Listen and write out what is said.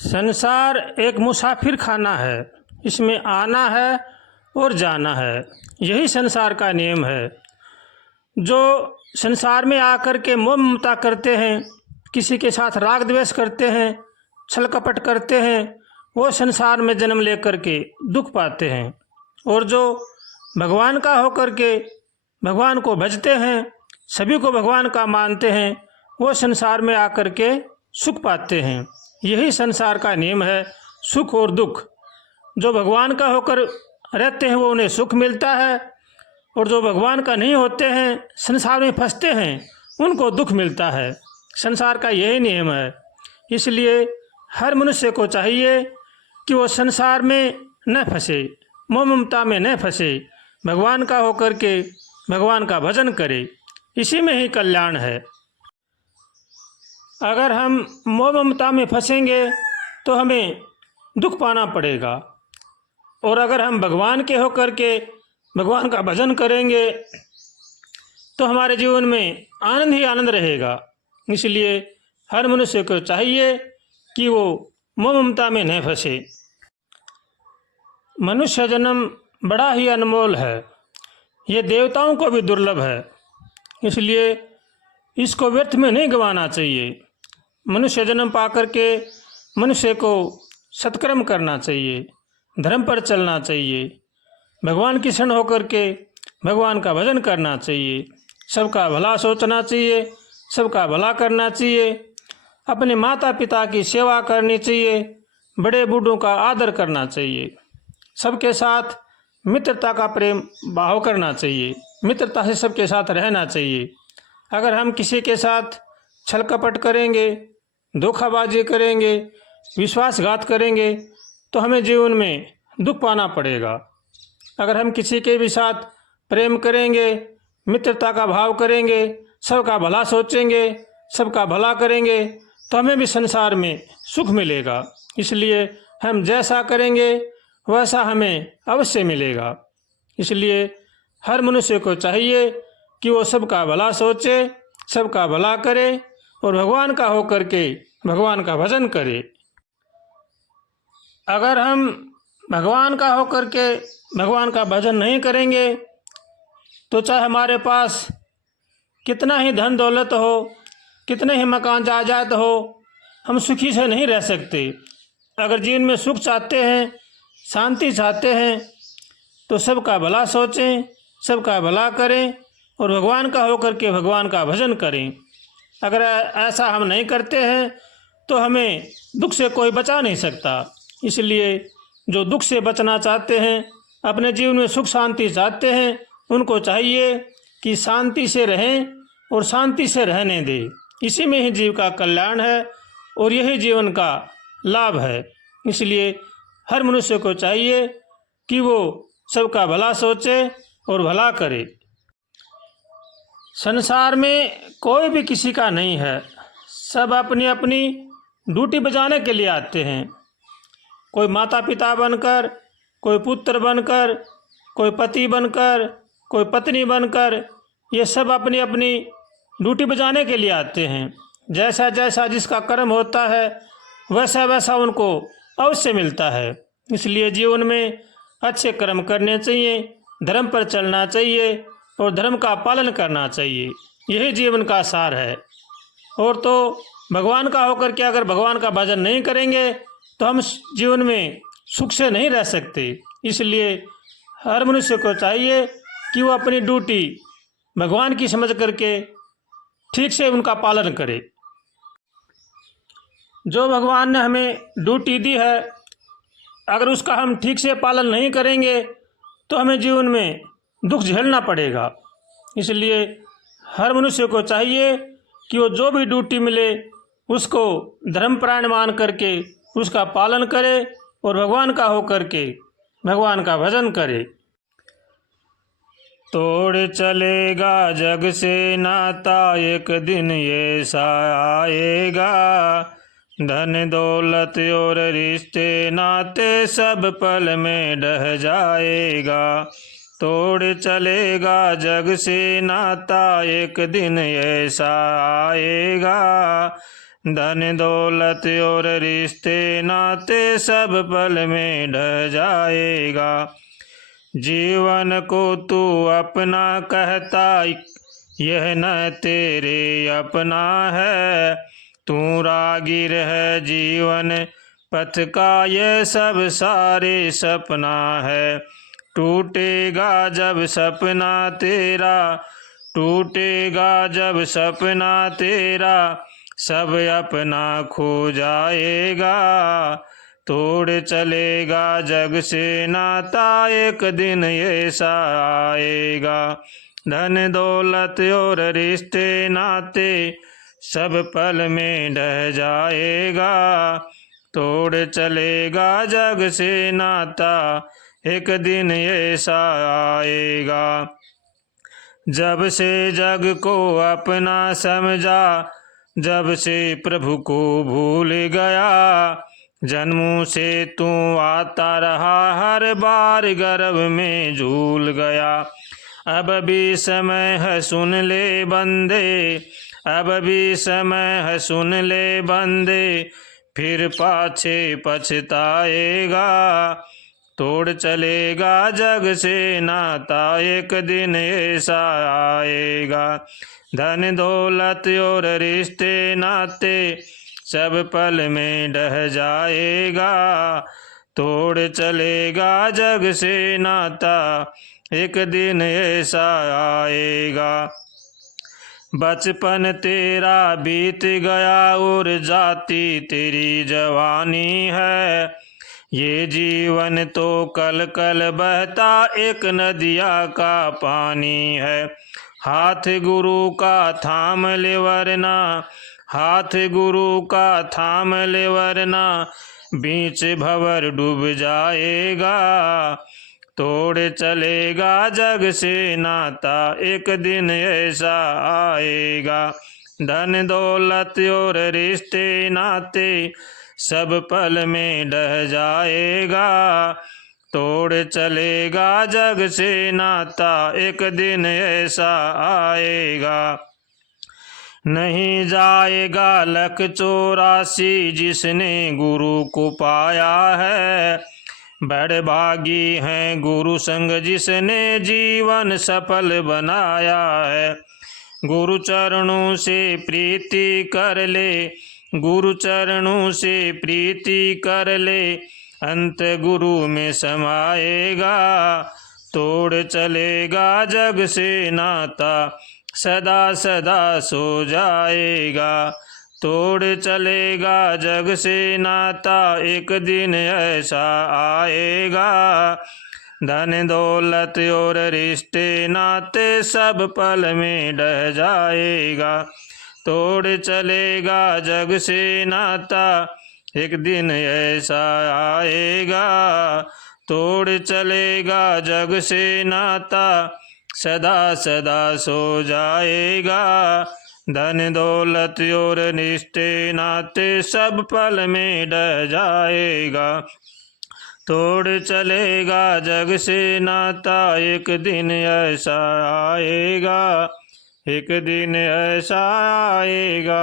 संसार एक मुसाफिर खाना है। इसमें आना है और जाना है। यही संसार का नियम है। जो संसार में आकर के मोह ममता करते हैं, किसी के साथ राग द्वेष करते हैं, छल कपट करते हैं, वो संसार में जन्म लेकर के दुख पाते हैं। और जो भगवान का होकर के भगवान को भजते हैं, सभी को भगवान का मानते हैं, वो संसार में आकर के सुख पाते हैं। यही संसार का नियम है, सुख और दुख। जो भगवान का होकर रहते हैं वो उन्हें सुख मिलता है, और जो भगवान का नहीं होते हैं, संसार में फंसते हैं, उनको दुख मिलता है। संसार का यही नियम है। इसलिए हर मनुष्य को चाहिए कि वो संसार में न फंसे, मोह ममता में न फंसे, भगवान का होकर के भगवान का भजन करे। इसी में ही कल्याण है। अगर हम मोह ममता में फंसेंगे तो हमें दुख पाना पड़ेगा, और अगर हम भगवान के होकर के भगवान का भजन करेंगे तो हमारे जीवन में आनंद ही आनंद रहेगा। इसलिए हर मनुष्य को चाहिए कि वो मोह ममता में न फंसे। मनुष्य जन्म बड़ा ही अनमोल है। ये देवताओं को भी दुर्लभ है। इसलिए इसको व्यर्थ में नहीं गंवाना चाहिए। मनुष्य जन्म पाकर के मनुष्य को सत्कर्म करना चाहिए, धर्म पर चलना चाहिए, भगवान की शरण होकर के भगवान का भजन करना चाहिए, सबका भला सोचना चाहिए, सबका भला करना चाहिए, अपने माता पिता की सेवा करनी चाहिए, बड़े बूढ़ों का आदर करना चाहिए, सबके साथ मित्रता का प्रेम भाव करना चाहिए, मित्रता से सबके साथ रहना चाहिए। अगर हम किसी के साथ छल कपट करेंगे, धोखाबाजी करेंगे, विश्वासघात करेंगे तो हमें जीवन में दुख पाना पड़ेगा। अगर हम किसी के भी साथ प्रेम करेंगे, मित्रता का भाव करेंगे, सबका भला सोचेंगे, सबका भला करेंगे तो हमें भी संसार में सुख मिलेगा। इसलिए हम जैसा करेंगे वैसा हमें अवश्य मिलेगा। इसलिए हर मनुष्य को चाहिए कि वो सबका भला सोचे, सबका भला करे और भगवान का होकर के भगवान का भजन करे। अगर हम भगवान का होकर के भगवान का भजन नहीं करेंगे तो चाहे हमारे पास कितना ही धन दौलत हो, कितने ही मकान जायदाद हो, हम सुखी से नहीं रह सकते। अगर जीवन में सुख चाहते हैं, शांति चाहते हैं तो सबका भला सोचें, सबका भला करें और भगवान का होकर के भगवान का भजन करें। अगर ऐसा हम नहीं करते हैं तो हमें दुख से कोई बचा नहीं सकता। इसलिए जो दुख से बचना चाहते हैं, अपने जीवन में सुख शांति चाहते हैं, उनको चाहिए कि शांति से रहें और शांति से रहने दें। इसी में ही जीव का कल्याण है और यही जीवन का लाभ है। इसलिए हर मनुष्य को चाहिए कि वो सबका भला सोचे और भला करे। संसार में कोई भी किसी का नहीं है। सब अपनी अपनी ड्यूटी बजाने के लिए आते हैं। कोई माता पिता बनकर, कोई पुत्र बनकर, कोई पति बनकर, कोई पत्नी बनकर, ये सब अपनी अपनी ड्यूटी बजाने के लिए आते हैं। जैसा जैसा जिसका कर्म होता है वैसा वैसा उनको अवश्य मिलता है। इसलिए जीवन में अच्छे कर्म करने चाहिए, धर्म पर चलना चाहिए और धर्म का पालन करना चाहिए। यही जीवन का सार है। और तो भगवान का होकर के अगर भगवान का भजन नहीं करेंगे तो हम जीवन में सुख से नहीं रह सकते। इसलिए हर मनुष्य को चाहिए कि वो अपनी ड्यूटी भगवान की समझ करके ठीक से उनका पालन करे। जो भगवान ने हमें ड्यूटी दी है, अगर उसका हम ठीक से पालन नहीं करेंगे तो हमें जीवन में दुख झेलना पड़ेगा। इसलिए हर मनुष्य को चाहिए कि वो जो भी ड्यूटी मिले उसको धर्मपरायण मान करके उसका पालन करे और भगवान का होकर के भगवान का भजन करे। तोड़ चलेगा जग से नाता, एक दिन ये सा आएगा। धन दौलत और रिश्ते नाते सब पल में ढह जाएगा। तोड़ चलेगा जग से नाता, एक दिन ऐसा आएगा। धन दौलत और रिश्ते नाते सब पल में ढह जाएगा। जीवन को तू अपना कहता यह न तेरे अपना है। तू रागीर है जीवन पथ का यह सब सारे सपना है। टूटेगा जब सपना तेरा, टूटेगा जब सपना तेरा, सब अपना खो जाएगा। तोड़ चलेगा जग से नाता एक दिन ऐसा आएगा। धन दौलत और रिश्ते नाते सब पल में ढह जाएगा। तोड़ चलेगा जग से नाता एक दिन ऐसा आएगा। जब से जग को अपना समझा, जब से प्रभु को भूल गया, जन्मों से तू आता रहा हर बार गर्भ में झूल गया। अब भी समय है सुन ले बंदे, अब भी समय है सुन ले बंदे, फिर पाछे पछताएगा। तोड़ चलेगा जग से नाता एक दिन ऐसा आएगा। धन दौलत और रिश्ते नाते सब पल में ढह जाएगा। तोड़ चलेगा जग से नाता एक दिन ऐसा आएगा। बचपन तेरा बीत गया और जाती तेरी जवानी है। ये जीवन तो कल कल बहता एक नदिया का पानी है। हाथ गुरु का थाम ले वरना, हाथ गुरु का थाम ले वरना, बीच भंवर डूब जाएगा। तोड़ चलेगा जग से नाता एक दिन ऐसा आएगा। धन दौलत और रिश्ते नाते सब पल में ढह जाएगा। तोड़ चलेगा जग से नाता एक दिन ऐसा आएगा। नहीं जाएगा लख 84 जिसने गुरु को पाया है। बड़े भागी हैं गुरु संग जिसने जीवन सफल बनाया है। गुरु चरणों से प्रीति कर ले, गुरु चरणों से प्रीति कर ले, अंत गुरु में समाएगा। तोड़ चलेगा जग से नाता सदा सदा सो जाएगा। तोड़ चलेगा जग से नाता एक दिन ऐसा आएगा। धन दौलत और रिश्ते नाते सब पल में ढह जाएगा। तोड़ चलेगा जग से नाता एक दिन ऐसा आएगा। तोड़ चलेगा जग से नाता सदा सदा सो जाएगा। धन दौलत और रिश्ते नाते सब पल में ढह जाएगा। तोड़ चलेगा जग से नाता एक दिन ऐसा आएगा, एक दिन ऐसा आएगा।